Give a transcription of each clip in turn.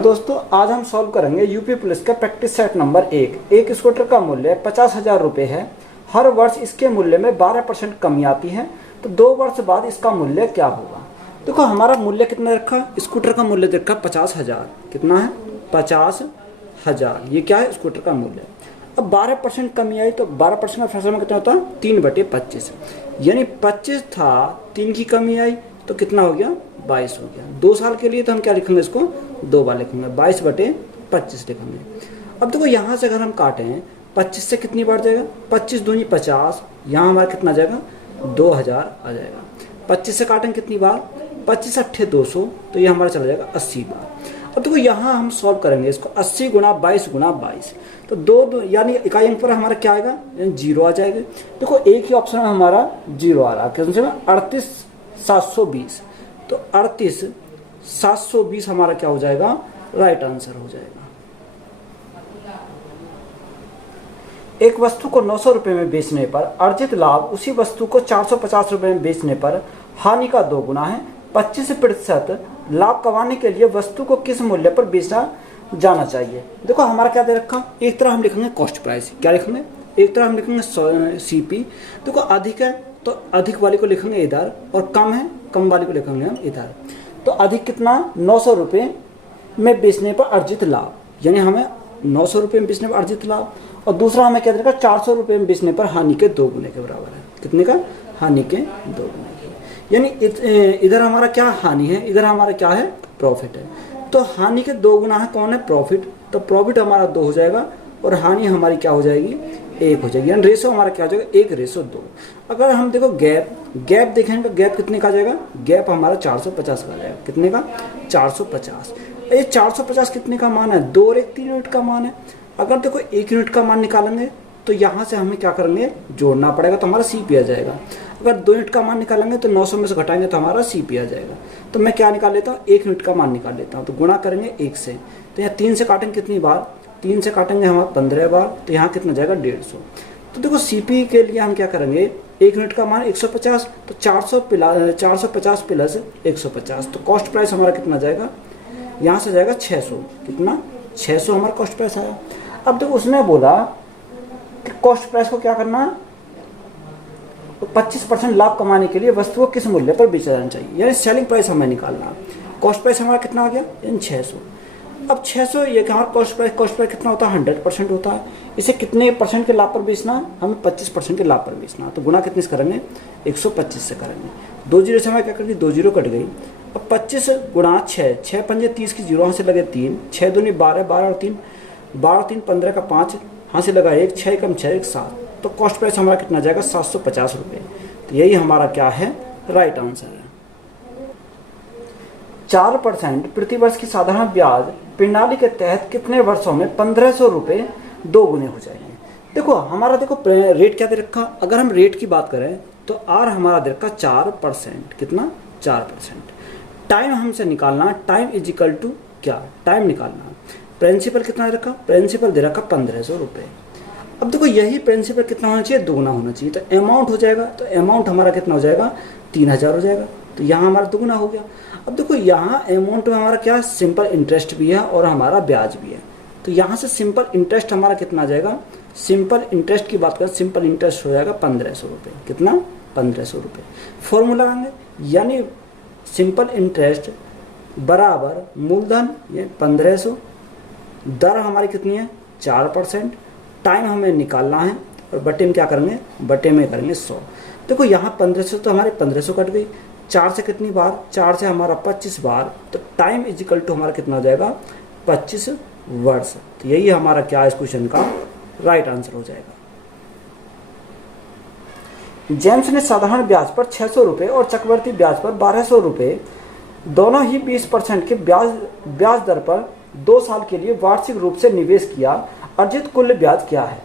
दोस्तों आज हम सॉल्व करेंगे यूपी पुलिस का प्रैक्टिस सेट नंबर 1। एक स्कूटर का मूल्य 50,000 रुपये है। हर वर्ष इसके मूल्य में 12% कमी आती है, तो 2 वर्ष बाद इसका मूल्य क्या होगा। देखो हमारा मूल्य कितना रखा, स्कूटर का मूल्य रखा 50,000। कितना है 50,000, ये क्या है स्कूटर का मूल्य। अब 12% कमी आई तो 12% का फैसला में कितना होता है 3/25, यानी 25 था, 3 की कमी आई तो कितना हो गया 22 हो गया। 2 साल के लिए तो हम क्या लिखेंगे, इसको 2 बार लिखेंगे, 22/25 लिखेंगे। अब देखो यहाँ से अगर हम काटें 25 से कितनी बार जाएगा, 25 दूनी 50, यहाँ हमारा कितना जाएगा 2000 आ जाएगा। 25 से काटेंगे कितनी बार, 25 अट्ठे 200, तो ये हमारा चला जाएगा 80 बार। अब देखो यहाँ हम सॉल्व करेंगे इसको 80 गुणा 22 गुणा 22, तो दो यानी इकाई अंक पर हमारा क्या आएगा, यानी 0 आ जाएगा। देखो एक ही ऑप्शन में हमारा 0 आ रहा है, कितने में 38,720, तो 38,720 हमारा क्या हो जाएगा, राइट आंसर हो जाएगा। एक वस्तु को 900 रुपये में बेचने पर अर्जित लाभ उसी वस्तु को 450 रुपये में बेचने पर हानि का 2 गुना है। 25% लाभ कमाने के लिए वस्तु को किस मूल्य पर बेचना जाना चाहिए। देखो हमारा क्या दे रखा, एक तरह हम लिखेंगे कॉस्ट प्राइस, क्या लिखेंगे, एक तरह हम लिखेंगे सीपी। देखो अधिक है तो अधिक वाली को लिखेंगे इधर, और कम है कम वाली को लिखेंगे हम इधर। तो अधिक कितना 900 रुपये में बेचने पर अर्जित लाभ, यानी हमें 900 रुपये में बेचने पर अर्जित लाभ, और दूसरा हमें क्या देगा 400 रुपये में बेचने पर हानि के 2 गुने के बराबर है। कितने का, हानि के 2 गुने के, यानी इधर हमारा क्या हानि है, इधर हमारा क्या है प्रॉफिट है। तो हानि के 2 गुना है कौन है, प्रॉफिट, तो प्रॉफिट हमारा 2 हो जाएगा और हानि हमारी क्या हो जाएगी 1 हो जाएगी, यानी रेशो हमारा क्या हो जाएगा 1:2। अगर हम देखो गैप देखेंगे तो गैप कितने का आ जाएगा, गैप हमारा 450 का आ जाएगा। कितने का 450। ये 450 कितने का मान है, 2 और 1 3 यूनिट का मान है। अगर देखो 1 यूनिट का मान निकालेंगे तो यहाँ से हमें क्या करेंगे जोड़ना पड़ेगा, तो हमारा CP आ जाएगा। अगर 2 यूनिट का मान निकालेंगे तो 900 में से घटाएंगे तो हमारा CP आ जाएगा। तो मैं क्या निकाल लेता हूँ, 1 यूनिट का मान निकाल लेता हूँ, तो गुणा करेंगे 1 से, तो यहाँ 3 से काटेंगे कितनी बार, 3 से काटेंगे हमारा 15 बार, तो यहाँ कितना जाएगा 150। तो देखो CP के लिए हम क्या करेंगे, 1 यूनिट का मान 150, तो 450 प्लस 150, तो कॉस्ट प्राइस हमारा कितना जाएगा, यहाँ से जाएगा 600। कितना 600 हमारा कॉस्ट प्राइस आया। अब देखो उसने बोला कि कॉस्ट प्राइस को क्या करना, तो 25% लाभ कमाने के लिए वस्तु को किस मूल्य पर बेचा जाना चाहिए, यानी सेलिंग प्राइस हमें निकालना। कॉस्ट प्राइस हमारा कितना आ गया, यानी 600। अब 600 ये कि हमारा कॉस्ट प्राइस कितना होता है 100% होता है। इसे कितने परसेंट के लाभ पर बेचना, हमें 25% के लाभ पर बेचना, तो गुना कितने से करेंगे 125 से करेंगे। 2 जीरो से हमें क्या कर दी, 2 जीरो कट गई। अब 25 गुणा 6, 6 पंजे 30 की 0 यहाँ से लगे 3, 6 दूनी 12, 12 और 3 12, 3 15 का 5, यहाँ से लगा 1, 6 कम 6 1 7, तो कॉस्ट प्राइस हमारा कितना जाएगा 750 रुपये। तो यही हमारा क्या है राइट आंसर है। 4% प्रतिवर्ष की साधारण ब्याज प्रणाली के तहत कितने वर्षों में 1500 रुपये 2 गुने हो जाएंगे। देखो हमारा देखो रेट क्या दे रखा, अगर हम रेट की बात करें तो आर हमारा दे रखा 4%, कितना 4%। टाइम हमसे निकालना, टाइम इज इक्वल टू क्या, टाइम निकालना। प्रिंसिपल कितना दे रखा, प्रिंसिपल दे रखा 1500 रुपये। अब देखो यही प्रिंसिपल कितना होना चाहिए, 2 गुना होना चाहिए, तो अमाउंट हो जाएगा, तो अमाउंट हमारा कितना हो जाएगा 3000 हो जाएगा, तो यहाँ हमारा 2 गुना हो गया। अब देखो यहाँ अमाउंट में हमारा क्या सिंपल इंटरेस्ट भी है और हमारा ब्याज भी है, तो यहाँ से सिंपल इंटरेस्ट हमारा कितना आ जाएगा, सिंपल इंटरेस्ट की बात करें सिंपल इंटरेस्ट हो जाएगा 1500 रुपये। कितना 1500 रुपये। फॉर्मूला लगाएंगे, यानी सिंपल इंटरेस्ट बराबर मूलधन ये 1500, दर हमारी कितनी है 4%, टाइम हमें निकालना है और बटे में क्या करेंगे, बटे में करेंगे 100। देखो यहाँ 1500 तो हमारे 1500 कट गई, 4 से कितनी बार, 4 से हमारा 25 बार, तो टाइम इज इक्वल टू हमारा कितना हो जाएगा 25 वर्ष। तो यही हमारा क्या इस क्वेश्चन का राइट आंसर हो जाएगा। जेम्स ने साधारण ब्याज पर 600 रुपये और चक्रवर्ती ब्याज पर 1200 रुपये दोनों ही 20% के ब्याज दर पर 2 साल के लिए वार्षिक रूप से निवेश किया, अर्जित कुल ब्याज क्या है।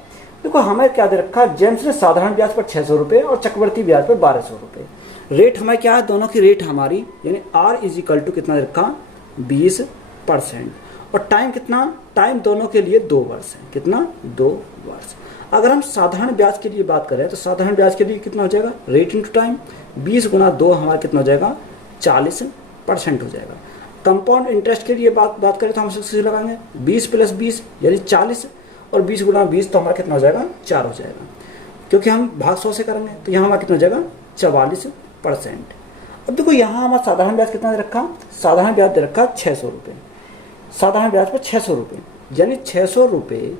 देखो हमें क्या दे रखा, जेम्स ने साधारण ब्याज पर 600 रुपये और चक्रवर्ती ब्याज पर 1200 रुपये। रेट हमारे क्या है, दोनों की रेट हमारी, यानी आर इज इक्वल टू कितना दे रखा 20%, और टाइम कितना, टाइम दोनों के लिए 2 वर्ष है, कितना 2 वर्ष। अगर हम साधारण ब्याज के लिए बात करें तो साधारण ब्याज के लिए कितना हो जाएगा, रेट इंटू टाइम, 20 गुणा 2 हमारा कितना हो जाएगा 40% हो जाएगा। कंपाउंड इंटरेस्ट के लिए बात करें तो हम इससे लगाएंगे 20 + 20 यानी 40, और 20 × 20 तो हमारा कितना हो जाएगा 4 हो जाएगा, क्योंकि हम भाग 100 से करेंगे तो यहाँ हमारा कितना हो जाएगा 44%। अब देखो यहाँ हमारा साधारण ब्याज कितना दे रखा, साधारण ब्याज दे रखा 600 रुपये, साधारण ब्याज पर 600 रुपये, यानी 600 रुपये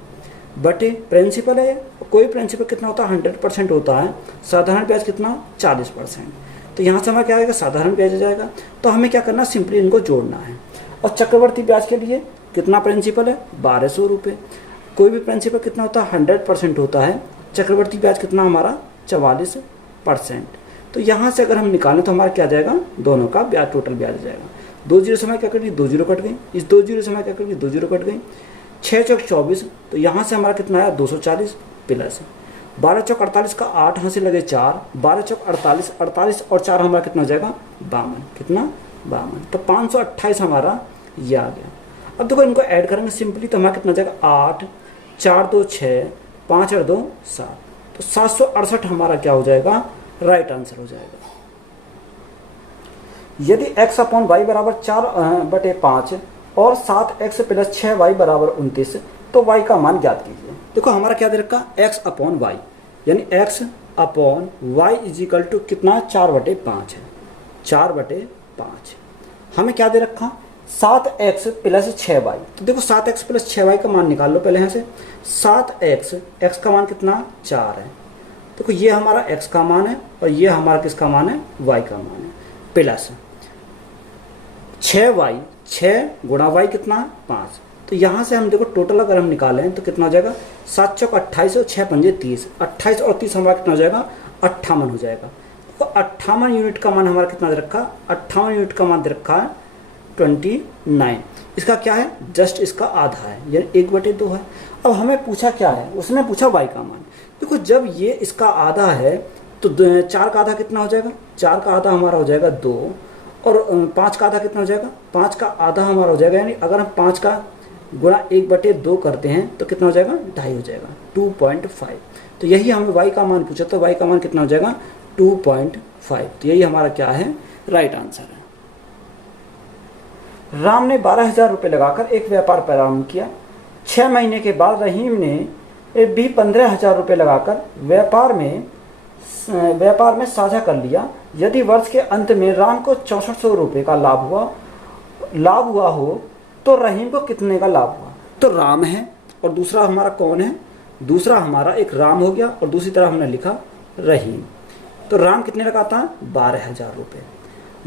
बटे प्रिंसिपल है, कोई प्रिंसिपल कितना होता है 100% होता है, साधारण ब्याज कितना 40%, तो यहाँ से हमारा क्या आएगा साधारण ब्याज आ जाएगा। तो हमें क्या करना, सिंपली इनको जोड़ना है। और चक्रवर्ती ब्याज के लिए कितना प्रिंसिपल है 1200 रुपये, कोई भी प्रिंसिपल कितना होता है 100% होता है, चक्रवर्ती ब्याज कितना हमारा 44%। तो यहाँ से अगर हम निकालें तो हमारा क्या जाएगा, दोनों का ब्याज टोटल ब्याज आ जाएगा। 2 जीरो समय क्या कर गई 2 जीरो कट गई, इस 2 जीरो समय क्या कर गई 2 जीरो कट गई, 6 चौक 24, तो यहाँ से हमारा कितना आया 240 प्लस 12 चौक 48 का 8 यहाँ से लगे 4, 12 चौक 48, 48 और 4 हमारा कितना हो जाएगा 52, कितना 52, तो 528 हमारा ये आ गया। अब देखो इनको ऐड करेंगे सिंपली तो हमारा कितना हो जाएगा 8, 4 2 6, 5 और 2 7, तो 768 हमारा क्या हो जाएगा राइट आंसर हो जाएगा। यदि x/y बराबर 4/5 और 7x + 6y बराबर 29, तो y का मान ज्ञात कीजिए। देखो हमारा क्या दे रखा x/y, यानी x/y इजिकल टू कितना 4/5 है, 4/5। हमें क्या दे रखा 7x + 6y, तो देखो 7x + 6y का मान निकाल लो पहले यहाँ से। 7x, x का मान कितना 4 है, देखो ये हमारा x का मान है और ये हमारा किसका मान है y का मान है, प्लस 6y, 6 × y कितना 5, तो यहाँ से हम देखो टोटल अगर हम निकालें तो कितना हो जाएगा 7 चौक 28 और 6 पंजे 30, 28 और 30 हमारा कितना हो जाएगा 58 हो जाएगा। तो 58 यूनिट का मान हमारा कितना दे रखा, 58 यूनिट का मान दे रखा है 29। इसका क्या है जस्ट इसका आधा है, यानी 1/2 है। अब हमें पूछा क्या है, उसने पूछा y का मान। देखो जब ये इसका आधा है तो 4 का आधा कितना हो जाएगा, 4 का आधा हमारा हो जाएगा 2, और 5 का आधा कितना हो जाएगा, 5 का आधा हमारा हो जाएगा, यानी अगर हम 5 का गुणा 1/2 करते हैं तो कितना हो जाएगा 2.5 हो जाएगा 2.5। तो यही हमें y का मान पूछा, तो y का मान कितना हो जाएगा 2.5, तो यही हमारा क्या है राइट आंसर है। राम ने 12,000 रुपये लगाकर एक व्यापार प्रारंभ किया। 6 महीने के बाद रहीम ने भी 15,000 रुपये लगाकर व्यापार में साझा कर लिया। यदि वर्ष के अंत में राम को 6400 रुपये का लाभ हुआ हो तो रहीम को कितने का लाभ हुआ। तो राम है और दूसरा हमारा कौन है, दूसरा हमारा एक राम हो गया और दूसरी तरफ हमने लिखा रहीम। तो राम कितने लगाता है 12,000 रुपये,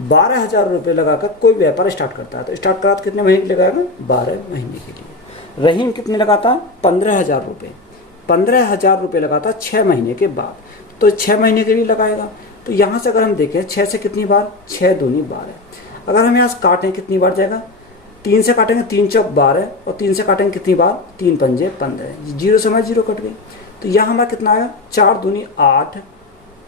12,000 रुपये लगाकर कोई व्यापार स्टार्ट करता है, तो स्टार्ट करा तो कितने महीने के लिए लगाएगा 12 महीने के लिए। रहीम कितने लगाता है 15,000 रुपये, 15,000 रुपये लगाता 6 महीने के बाद, तो 6 महीने के लिए लगाएगा। तो यहाँ से अगर हम देखें 6 से कितनी बार 6 दूनी 12, अगर हम यहाँ से काटें कितनी बार जाएगा, 3 से काटेंगे 3 चौक 12 और 3 से काटेंगे कितनी बार 3 पंजे 15, 0 से हमारा 0 कट गई। तो यहाँ हमारा कितना आया 4 दूनी 8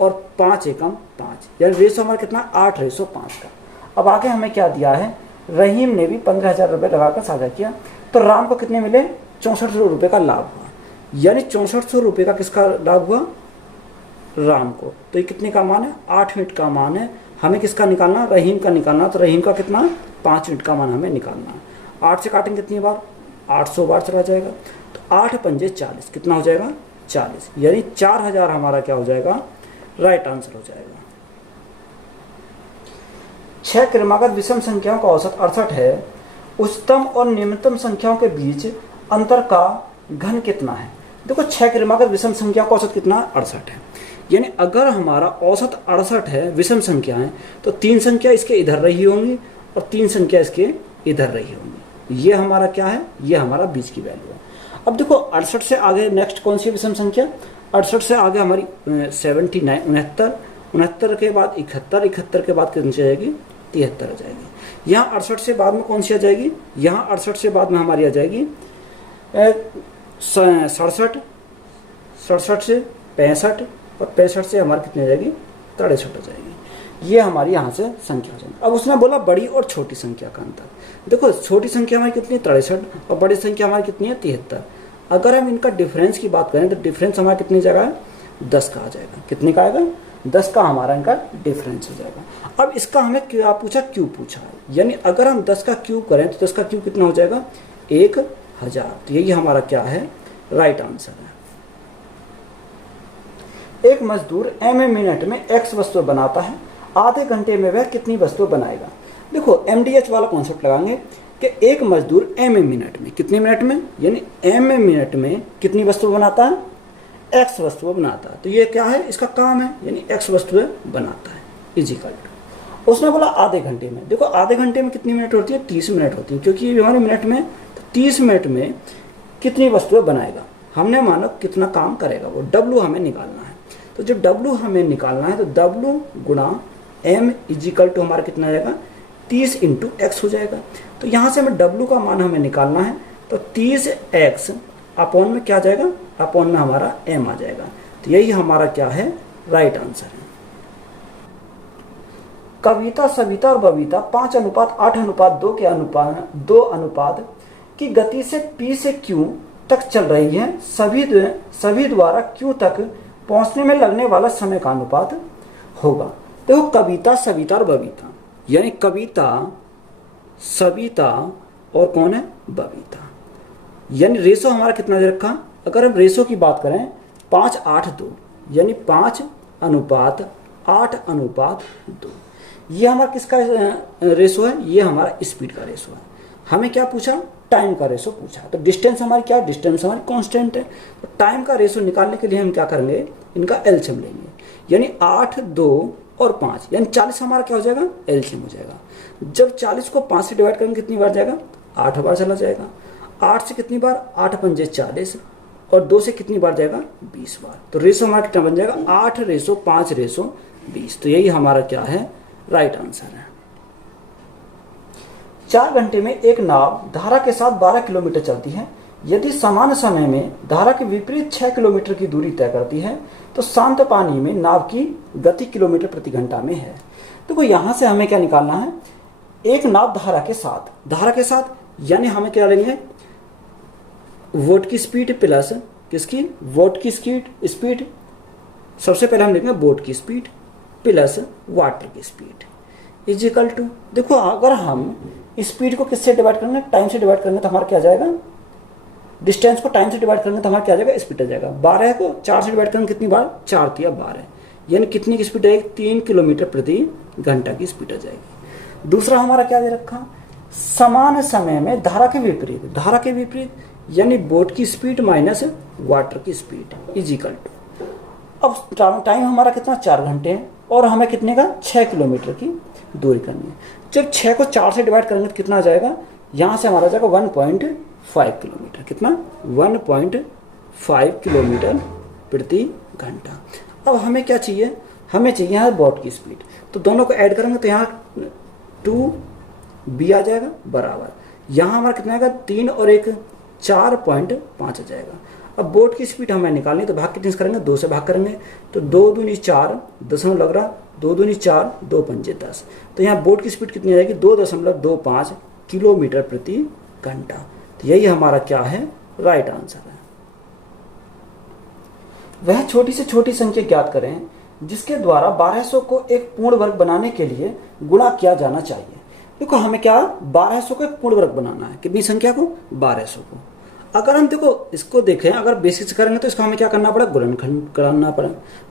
और 5 एकम 5, यानी रेशो हमारा कितना 8:5 का। अब आगे हमें क्या दिया है, रहीम ने भी 15,000 रुपये लगाकर साझा किया, तो राम को कितने मिले 6400 रुपये का लाभ हुआ, यानी 6400 रुपये का किसका लाभ हुआ राम को। तो ये कितने का मान है 8 यूनिट का मान है। हमें किसका निकालना रहीम का निकालना, तो रहीम का कितना 5 यूनिट का मान हमें निकालना है। 8 से काटेंगे कितनी बार 800 बार चला जाएगा, तो 8 पंजे 40 कितना हो जाएगा 40, यानी 4000 हमारा क्या हो जाएगा राइट आंसर हो जाएगा। 6 क्रमागत विषम संख्याओं का औसत 68 है। उच्चतम और निम्नतम संख्याओं के बीच अंतर का घन कितना है। देखो 6 क्रमागत विषम संख्या का औसत कितना 68 है, यानी अगर हमारा औसत 68 है विषम संख्या है तो 3 संख्या इसके इधर रही होंगी और 3 संख्या इसके इधर रही होंगी। ये हमारा क्या है, ये हमारा बीच की वैल्यू है। अब देखो 68 से आगे नेक्स्ट कौन सी विषम संख्या, 68 से आगे हमारी 79 69 के बाद 71 के बाद कितनी जाएगी 73 आ जाएगी। यहाँ 68 से बाद में कौन सी आ जाएगी, यहाँ 68 से बाद में हमारी आ जाएगी 67 से 65 और 65 से हमारी कितनी आ जाएगी 63 आ जाएगी। ये हमारी यहाँ से संख्या हो जाएगी। अब उसने बोला बड़ी और छोटी संख्या का अंतर। देखो छोटी संख्या हमारी कितनी है 63 और बड़ी संख्या हमारी कितनी है 73। अगर हम इनका डिफरेंस की बात करें तो डिफरेंस हमारा कितनी जगह है 10 का आ जाएगा। कितने का आएगा 10 का हमारा इनका डिफरेंस हो जाएगा। अब इसका हमें क्या पूछा, क्यूब पूछा है, यानी अगर हम 10 का क्यूब करें तो 10 का क्यूब कितना हो जाएगा 1000। तो यही हमारा क्या है, राइट आंसर है। एक मजदूर m मिनट में x वस्तु बनाता है, आधे घंटे में वह कितनी वस्तु बनाएगा। देखो MDH वाला कॉन्सेप्ट लगाएंगे कि एक मजदूर m मिनट में, कितने मिनट में, यानी m मिनट में कितनी वस्तु बनाता है, x वस्तु बनाता है। तो ये क्या है, इसका काम है, यानी x वस्तु बनाता है इजिकल टू। उसने बोला आधे घंटे में। देखो आधे घंटे में कितनी मिनट होती है, 30 मिनट होती है, क्योंकि हमारे मिनट में, तो 30 मिनट में कितनी वस्तुएं बनाएगा। हमने मानो कितना काम करेगा, वो W हमें निकालना है। तो जो W हमें निकालना है, तो W गुणा M इजिकल टू हमारा कितना आ जाएगा 30 इंटू x हो जाएगा। तो यहाँ से हमें W का मान हमें निकालना है, तो 30x अपॉन में क्या आ जाएगा, अपॉन में हमारा M आ जाएगा। तो यही हमारा क्या है, राइट आंसर है। कविता, सविता और बबीता 5:8:2 के अनुपात की गति से P से Q तक चल रही है। सभी द्वारा Q तक पहुंचने में लगने वाला समय का अनुपात होगा। देखो कविता, सविता और बबीता, यानी कविता, सविता और कौन है, बबीता, यानी रेशो हमारा कितना दे रखा। अगर हम रेशो की बात करें 5:8:2, यानी 5:8:2, ये हमारा किसका रेशो है, ये हमारा स्पीड का रेशो है। हमें क्या पूछा, टाइम का रेशो पूछा। तो डिस्टेंस हमारी क्या, डिस्टेंस हमारी कांस्टेंट है। तो टाइम का रेशो निकालने के लिए हम क्या करेंगे, इनका एलसीएम लेंगे, यानी 8, 2 और 5, यानी 40 हमारा क्या हो जाएगा, एलसीएम हो जाएगा। जब 40 को 5 से डिवाइड करेंगे कितनी बार जाएगा, 8 बार चला जाएगा। 8 से कितनी बार, 8 पंजे 40, और 2 से कितनी बार जाएगा, 20 बार। तो रेशो हमारा कितना बन जाएगा, 8:5:20। तो यही हमारा क्या है, राइट आंसर है। 4 घंटे में एक नाव धारा के साथ 12 किलोमीटर चलती है। यदि समान समय में धारा के विपरीत 6 किलोमीटर की दूरी तय करती है, तो शांत पानी में नाव की गति किलोमीटर प्रति घंटा में है। देखो यहाँ से हमें क्या निकालना है, एक नाव धारा के साथ, यानी हमें क्या लेंगे, वोट की स्पीड प्लस किसकी, वोट की स्पीड, सबसे पहले हम लेंगे बोट की स्पीड प्लस वाटर की स्पीड इजिकल टू। देखो अगर हम स्पीड को किससे डिवाइड करेंगे, टाइम से डिवाइड करेंगे, तो हमारा क्या आ जाएगा, डिस्टेंस को टाइम से डिवाइड करेंगे तो हमारा क्या आ जाएगा, स्पीड आ जाएगा। 12 को 4 से डिवाइड करेंगे कितनी बार, 4 तिया 12, यानी कितनी की स्पीड आएगी, 3 किलोमीटर प्रति घंटा की स्पीड आ जाएगी। दूसरा हमारा क्या दे रखा, समान समय में धारा के विपरीत, यानी बोट की स्पीड माइनस वाटर की स्पीड इजिकल टू। अब टाइम हमारा कितना, 4 घंटे है, और हमें कितने का, 6 किलोमीटर की दूरी करनी है। जब 6 को 4 से डिवाइड करेंगे तो कितना आ जाएगा, यहाँ से हमारा जाएगा 1.5 किलोमीटर, कितना 1.5 किलोमीटर प्रति घंटा। अब हमें क्या चाहिए, हमें चाहिए यहाँ बोट की स्पीड। तो दोनों को ऐड करेंगे तो यहाँ 2b आ जाएगा बराबर, यहाँ हमारा कितना आएगा, 3 और 1 4.5 आ जाएगा। अब बोट की स्पीड हमें निकालनी, तो भाग कितने से करेंगे, 2 से भाग करेंगे, तो 2 दूनी 4, दशमलव लग रहा, 2 दूनी 4, 2 पंजे 10। तो यहाँ बोट की स्पीड कितनी आएगी, 2.25 किलोमीटर प्रति घंटा। तो यही हमारा क्या है, राइट आंसर है। वह छोटी से छोटी संख्या ज्ञात करें जिसके द्वारा 1200 को एक पूर्ण वर्ग बनाने के लिए गुणा किया जाना चाहिए। देखो हमें क्या, 1200 को एक पूर्ण वर्ग बनाना है, कितनी संख्या को, 1200 को। अगर हम देखो इसको देखें, अगर बेसिक से करेंगे तो इसका हमें क्या करना पड़ेगा, गुणनखंड करना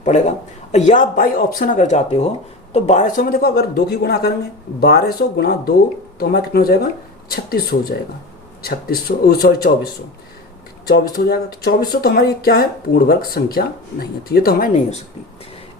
पड़ेगा। या बाई ऑप्शन अगर जाते हो तो 1200 में देखो अगर 2 की गुणा करेंगे, 1200 गुणा 2 तो हमारा कितना हो जाएगा, 3600 हो जाएगा, 2400 हो जाएगा। तो 2400 तो हमारी क्या है, पूर्ण वर्ग संख्या नहीं है, तो ये तो हमारी नहीं हो सकती।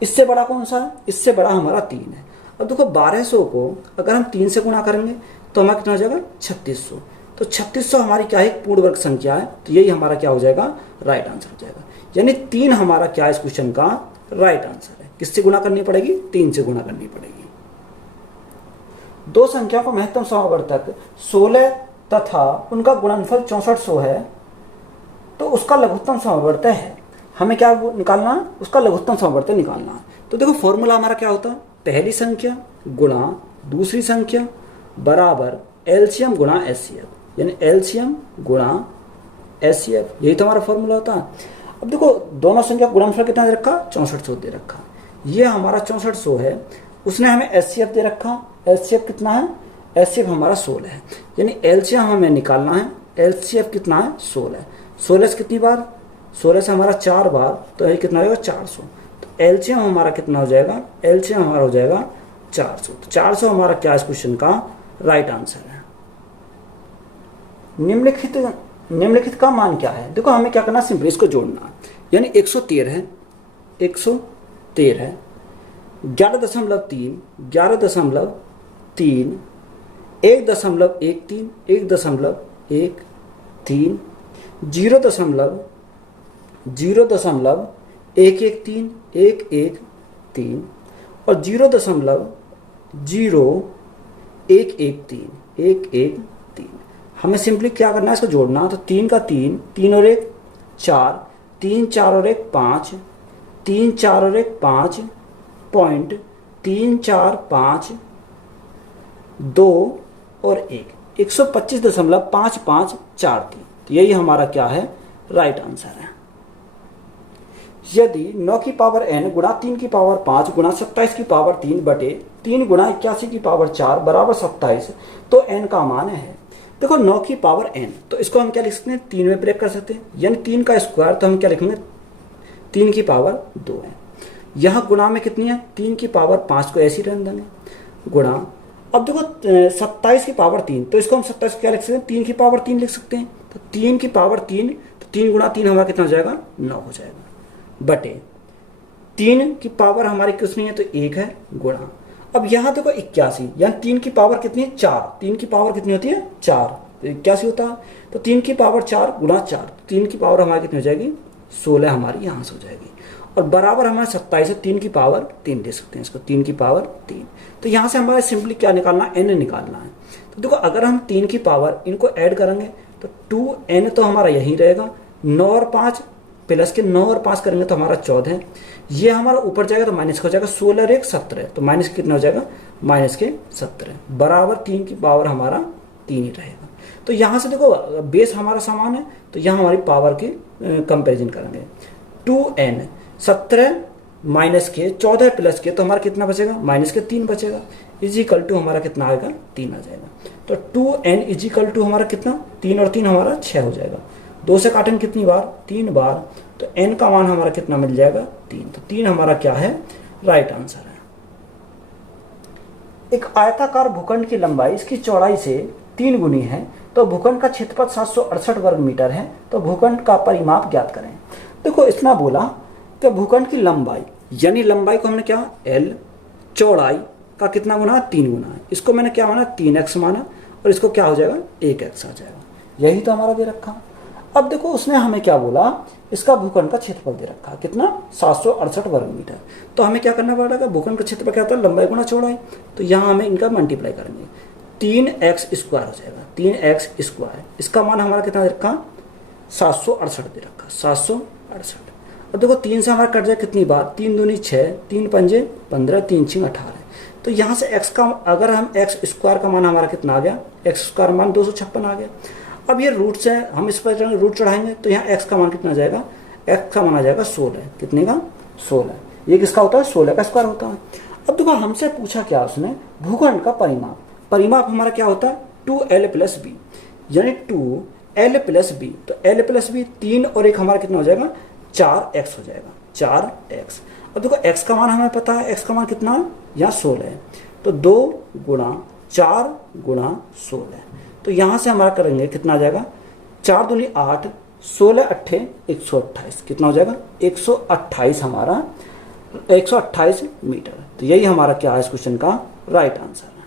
इससे बड़ा कौन सा है, इससे बड़ा हमारा 3 है। अब देखो 1200 को अगर हम 3 से गुणा करेंगे तो हमारा कितना हो जाएगा, 3600। तो 3600 हमारी क्या है, एक पूर्ण वर्ग संख्या है, तो यही हमारा क्या हो जाएगा, राइट आंसर हो जाएगा। यानी 3 हमारा क्या है इस क्वेश्चन का राइट आंसर है। किससे गुणा करनी पड़ेगी, 3 से गुणा करनी पड़ेगी। दो संख्या को महत्तम समावर्तक 16 तथा उनका गुणनफल 6400 है, तो उसका लघुत्तम समावर्तक है। हमें क्या निकालना, उसका लघुत्तम समावर्तक निकालना। तो देखो फॉर्मूला हमारा क्या होता है, पहली संख्या गुणा दूसरी संख्या बराबर एलसीएम गुणा एचसीएफ, यानी एलसीएम गुणा एचसीएफ, यही तो हमारा फॉर्मूला होता है। अब देखो दोनों संख्या गुणनफल कितना दे रखा, 6400 दे रखा, ये हमारा 6400 है, उसने हमें एचसीएफ दे रखा, एचसीएफ कितना है, एचसीएफ हमारा 16 है, यानी एलसीएम हमें निकालना है, एलसीएफ कितना है 16, 16 से कितनी बार, 16 से हमारा 4 बार, तो ये कितना होगा 400, तो एलसीएम हमारा कितना हो जाएगा, एलसीएम हमारा हो जाएगा 400, तो 400 हमारा क्या इस क्वेश्चन का राइट आंसर है। निम्नलिखित का मान क्या है, देखो हमें क्या करना, सिंपल इसको जोड़ना है, यानी 113 है, 113 है, 11.3, 11.3, 1.13, 1.13, 0.0.113, 113 और 0.0113, हमें सिंपली क्या करना है, इसको जोड़ना, तो 3 का 3, 3 और 1 4, 3 4 और 1 5, 3 4 और 1 5 पॉइंट 3 4 5 2 और 1, 125.5543, तो यही हमारा क्या है राइट आंसर है। यदि 9 की पावर n गुणा 3 की पावर 5 गुणा 27 की पावर 3 बटे 3 गुणा 81 की पावर 4 बराबर 27, तो n का मान है, देखो 9 की पावर n, तो इसको हम क्या लिख सकते हैं, 3 में ब्रेक कर सकते हैं, यानी 3 का स्क्वायर, तो हम क्या लिखेंगे 3 की पावर 2 है, यहाँ गुणा में कितनी है 3 की पावर 5 को ऐसी रहने देंगे गुणा, अब देखो 27 की पावर 3, तो इसको हम 27 क्या लिख सकते हैं, 3 की पावर 3 लिख सकते हैं, तो 3 की पावर 3, तो 3 गुणा 3 हमारा कितना हो जाएगा 9 हो जाएगा, बटे 3 की पावर हमारी कितनी है, तो 1 है गुणा, अब यहाँ देखो 81, यानी 3 की पावर कितनी है 4, 3 की पावर कितनी होती है 4, तो 81 होता है, तो 3 की पावर 4 गुणा 4, 3 की पावर हमारी कितनी हो जाएगी 16 हमारी यहाँ से हो जाएगी, और बराबर हमारे 27 है, 3 की पावर 3 दे सकते हैं इसको, 3 की पावर 3, तो यहाँ से हमारे सिंपली क्या निकालना है, n निकालना है, तो देखो अगर हम 3 की पावर इनको ऐड करेंगे तो 2n तो हमारा यही रहेगा, 9 और 5 प्लस के 9 और 5 करेंगे तो हमारा 14 है, ये हमारा ऊपर जाएगा तो माइनस हो जाएगा, 16 और 1 17, तो माइनस कितना हो जाएगा माइनस के 17 बराबर 3 की पावर हमारा 3 ही रहेगा, तो यहाँ से देखो बेस हमारा समान है, तो यहाँ हमारी पावर की कंपेरिजन करेंगे, 2n 17 माइनस के 14 प्लस के, तो हमारा कितना बचेगा माइनस के 3 बचेगा, इजिकल टू हमारा कितना आएगा 3 आ जाएगा, तो 2n इजिकल टू हमारा कितना 3 और 3 हमारा 6 हो जाएगा, 2 से काटेंगे कितनी बार 3 बार, तो n का मान हमारा कितना मिल जाएगा 3, तो 3 हमारा क्या है राइट आंसर है। एक आयताकार भूखंड की लंबाई इसकी चौड़ाई से 3 गुनी है, तो भूखंड का क्षेत्रफल 768 वर्ग मीटर है, तो भूखंड का परिमाप ज्ञात करें। देखो इतना बोला कि भूखंड की लंबाई, यानी लंबाई को हमने क्या l, चौड़ाई का कितना गुना 3 गुना है, इसको मैंने क्या माना 3x माना, और इसको क्या हो जाएगा 1x आ जाएगा, यही तो हमारा दे रखा। अब देखो उसने हमें क्या बोला, इसका भूखंड का क्षेत्रफल दे रखा कितना 768 वर्ग मीटर, तो हमें क्या करना पड़ेगा, भूखंड का क्षेत्रफल क्या होता है लंबाई गुना चौड़ाई, तो यहाँ हमें इनका मल्टीप्लाई करेंगे, 3x स्क्वायर हो जाएगा, 3x स्क्वायर, इसका मान हमारा कितना दे रखा 768 दे रखा 768, अब देखो 3 से हमारा कट जाए कितनी बार, 3 दूनी 6, 3 पंजे 15, 3 6 18, तो यहाँ से x का अगर हम x स्क्वायर का मान हमारा कितना आ गया, x स्क्वायर मान 256 आ गया। अब ये रूट से हम इस पर रूट चढ़ाएंगे तो यहाँ x का मान कितना आ जाएगा, x का मान आ जाएगा 16, कितने का 16, ये किसका होता है 16 का स्क्वायर होता है। अब देखो हमसे पूछा क्या उसने, भूखंड का परिमाप, परिमाप हमारा क्या होता है 2l प्लस बी, यानी 2l प्लस बी, तो l प्लस बी 3 और 1 हमारा कितना हो जाएगा 4x हो जाएगा, 4x। अब देखो x का मान हमें पता है, x का मान कितना है यहाँ 16 है, तो 2 गुणा 4 गुणा 16, तो यहाँ से हमारा करेंगे कितना आ जाएगा 4 दूनी 8, 16 अट्ठे 128, कितना हो जाएगा 128 हमारा 128 मीटर, तो यही हमारा क्या है इस क्वेश्चन का राइट आंसर है।